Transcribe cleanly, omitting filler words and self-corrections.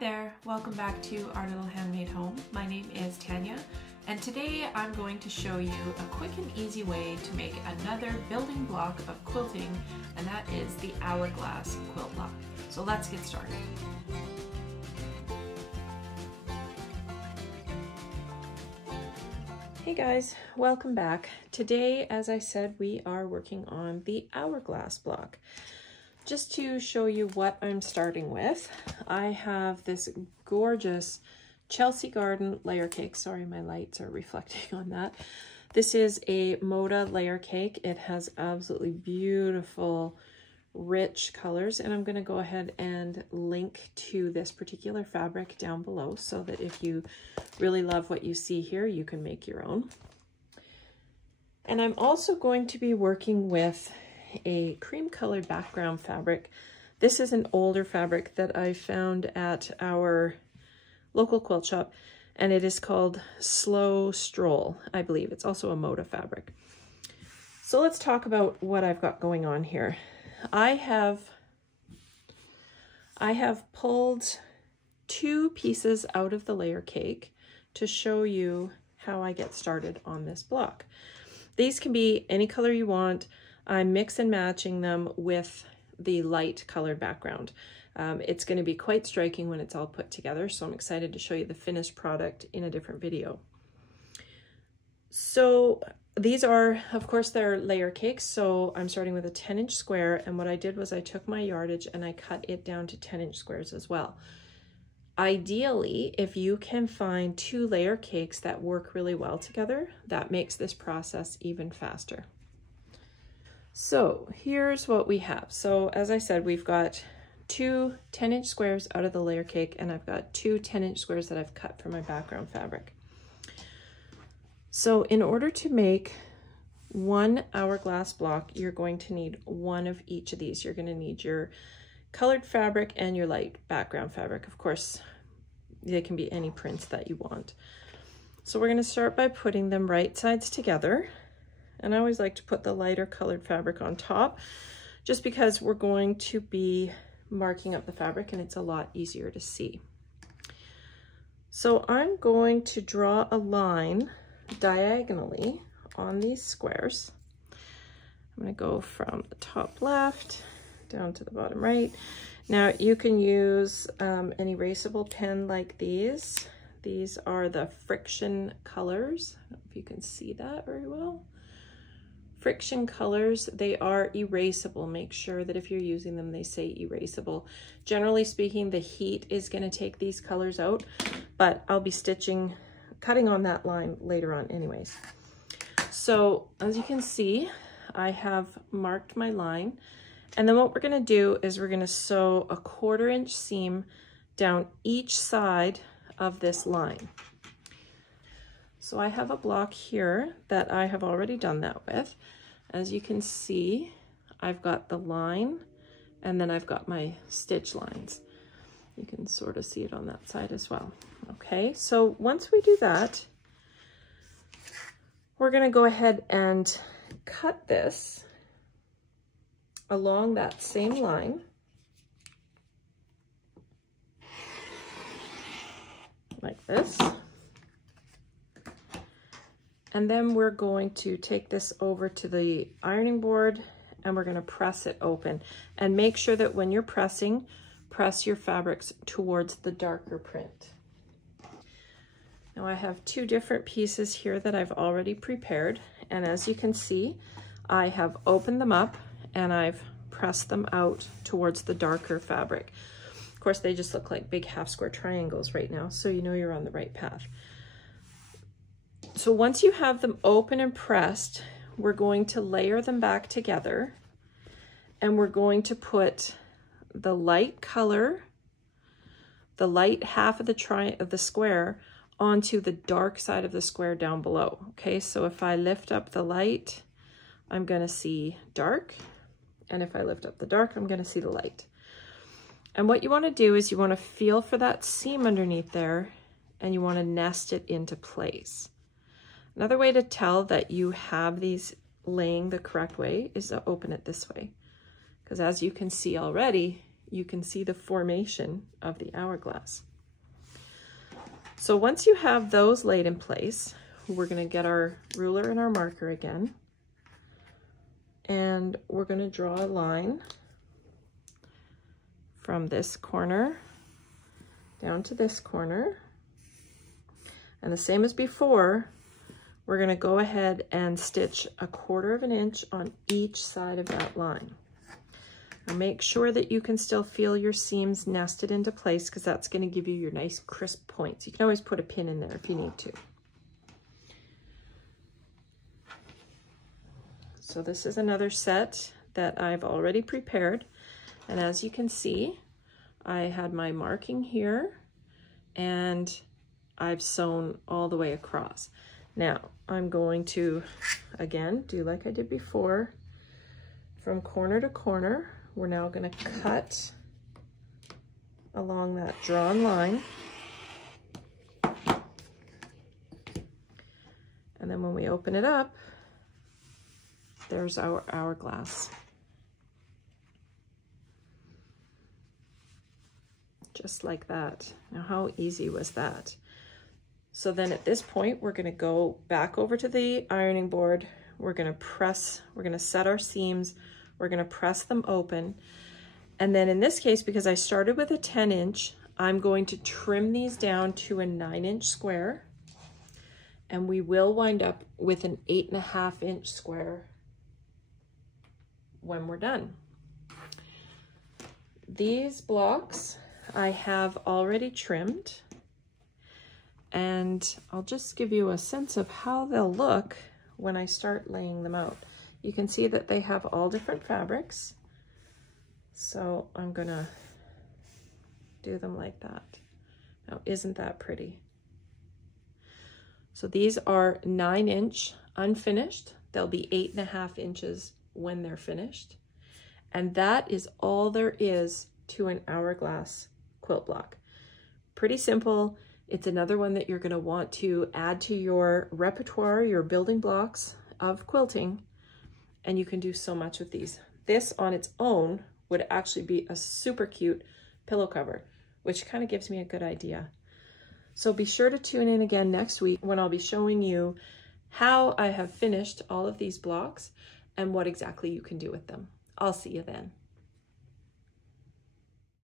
there, welcome back to Our Little Handmade Home. My name is Tanya, and today I'm going to show you a quick and easy way to make another building block of quilting, and that is the Hourglass Quilt Block. So let's get started. Hey guys, welcome back. Today, as I said, we are working on the Hourglass block. Just to show you what I'm starting with, I have this gorgeous Chelsea Garden layer cake. Sorry, my lights are reflecting on that. This is a Moda layer cake. It has absolutely beautiful, rich colors, and I'm going to go ahead and link to this particular fabric down below so that if you really love what you see here, you can make your own. And I'm also going to be working with a cream colored background fabric. This is an older fabric that I found at our local quilt shop, and it is called Slow Stroll, I believe. It's also a Moda fabric. So let's talk about what I've got going on here. I have pulled two pieces out of the layer cake to show you how I get started on this block. These can be any color you want. I'm mix and matching them with the light colored background. It's going to be quite striking when it's all put together, so I'm excited to show you the finished product in a different video. So these are, of course, they're layer cakes, so I'm starting with a 10-inch square, and what I did was I took my yardage and I cut it down to 10-inch squares as well. Ideally, if you can find two layer cakes that work really well together, that makes this process even faster. So here's what we have. So as I said, we've got two 10-inch squares out of the layer cake, and I've got two 10-inch squares that I've cut for my background fabric. So in order to make one hourglass block, you're going to need one of each of these. You're going to need your colored fabric and your light background fabric. Of course, they can be any prints that you want. So we're going to start by putting them right sides together. And I always like to put the lighter colored fabric on top, just because we're going to be marking up the fabric and it's a lot easier to see. So I'm going to draw a line diagonally on these squares. I'm going to go from the top left down to the bottom right. Now you can use an erasable pen like these. These are the Friction colors. I don't know if you can see that very well. Friction colors, they are erasable. Make sure that if you're using them, they say erasable. Generally speaking, the heat is going to take these colors out, but I'll be cutting on that line later on anyways. So as you can see, I have marked my line, and then what we're going to do is we're going to sew a 1/4 inch seam down each side of this line. So I have a block here that I have already done that with. As you can see, I've got the line and then I've got my stitch lines. You can sort of see it on that side as well. Okay, so once we do that, we're going to go ahead and cut this along that same line. Like this. And then we're going to take this over to the ironing board and we're going to press it open. And make sure that when you're pressing, press your fabrics towards the darker print. Now I have two different pieces here that I've already prepared. And as you can see, I have opened them up and I've pressed them out towards the darker fabric. Of course, they just look like big half square triangles right now, so you know you're on the right path. So once you have them open and pressed, we're going to layer them back together, and we're going to put the light color, the light half of the square, onto the dark side of the square down below. Okay, so if I lift up the light, I'm going to see dark, and if I lift up the dark, I'm going to see the light. And what you want to do is you want to feel for that seam underneath there, and you want to nest it into place. Another way to tell that you have these laying the correct way is to open it this way. Because as you can see already, you can see the formation of the hourglass. So once you have those laid in place, we're going to get our ruler and our marker again, and we're going to draw a line from this corner down to this corner. And the same as before, we're going to go ahead and stitch 1/4 of an inch on each side of that line. Now make sure that you can still feel your seams nested into place, because that's going to give you your nice crisp points. You can always put a pin in there if you need to. So this is another set that I've already prepared. And as you can see, I had my marking here and I've sewn all the way across. Now I'm going to, again, do like I did before. From corner to corner, we're now going to cut along that drawn line. And then when we open it up, there's our hourglass. Just like that. Now, how easy was that? So then at this point, we're going to go back over to the ironing board. We're going to press, we're going to set our seams. We're going to press them open. And then in this case, because I started with a 10-inch, I'm going to trim these down to a 9-inch square. And we will wind up with an 8.5-inch square when we're done. These blocks I have already trimmed, and I'll just give you a sense of how they'll look when I start laying them out. You can see that they have all different fabrics, so I'm gonna do them like that. Now, isn't that pretty? So these are 9-inch unfinished. They'll be 8.5 inches when they're finished. And that is all there is to an hourglass quilt block. Pretty simple. It's another one that you're going to want to add to your repertoire, your building blocks of quilting, and you can do so much with these. This on its own would actually be a super cute pillow cover, which kind of gives me a good idea. So be sure to tune in again next week when I'll be showing you how I have finished all of these blocks and what exactly you can do with them. I'll see you then.